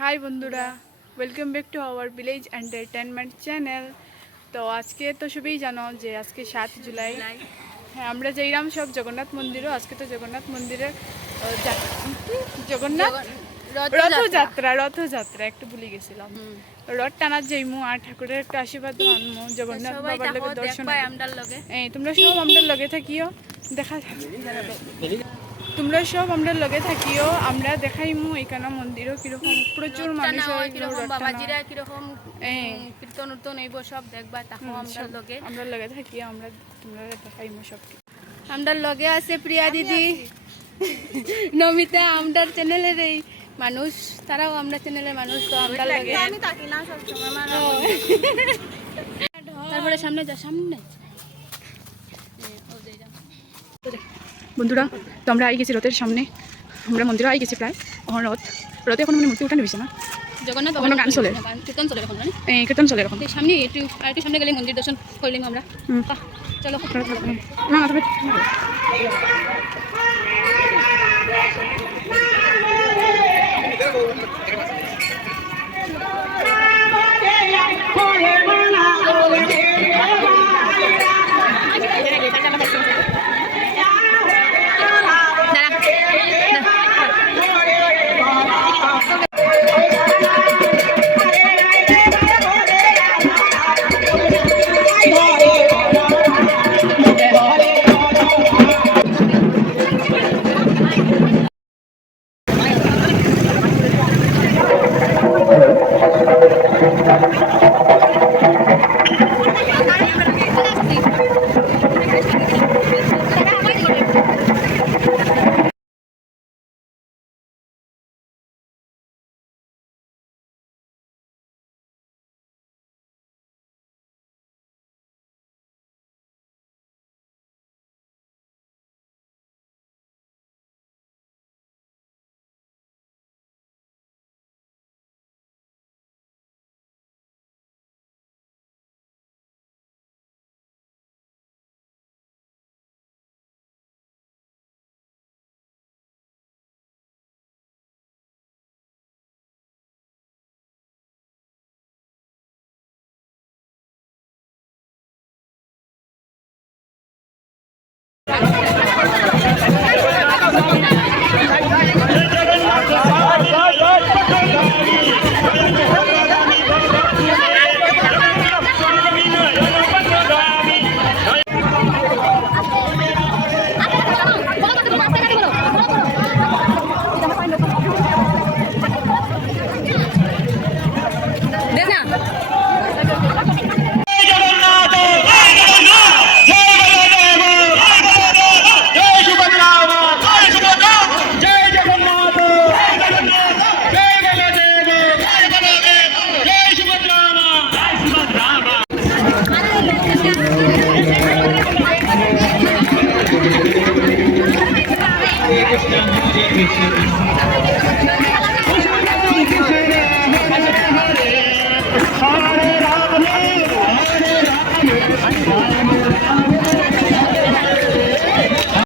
High বন্ধুরা, welcome back to our village entertainment channel. তো আজকে তো সবই জানো যে আজকে 7 জুলাই। হ্যাঁ, আমরা যাইলাম সব জগন্নাথ মন্দিরও। আজকে তো জগন্নাথ মন্দিরের জগন্নাথ রথযাত্রা একটু ভুলে গেছিলাম। রথ টানার যাইমু আর ঠাকুরের একটা আশীর্বাদ আনমু জগন্নাথ বাবার লগে দর্শন। তোমরা সব আমরার লগে থাকিও, দেখা তোমরা সব আমরা লগে থাকিও। আমরা দেখাইমু এখানে মন্দিরও কিরকম প্রচুর মানুষ হয়, বাবাজিরা কিরকম কীর্তন উর্তন এইব সব দেখবা, তাও আমরা লগে থাকিও। আমরা তোমরা দেখাইমু সব। আমরার লগে আছে প্রিয়া দিদি, নমিতা, আমরার চ্যানেলের এই মানুষ, তারাও আমরা চ্যানেলের মানুষ। তো আমরা লগে তারপরে সামনে যা, সামনে বন্ধুরা, তো আমরা আই গেছি রথের সামনে। আমরা মন্দিরে আই গেছি প্রায়। রথে এখন মানে মূর্তি উঠানো হয়েছে না, জগন্নাথ গান চলে, কীর্তন চলে এখন, কীর্তন চলে এখন। সামনে একটু সামনে গেলে মন্দির দর্শন করলাম আমরা। চলো Krishna, Hare Krishna.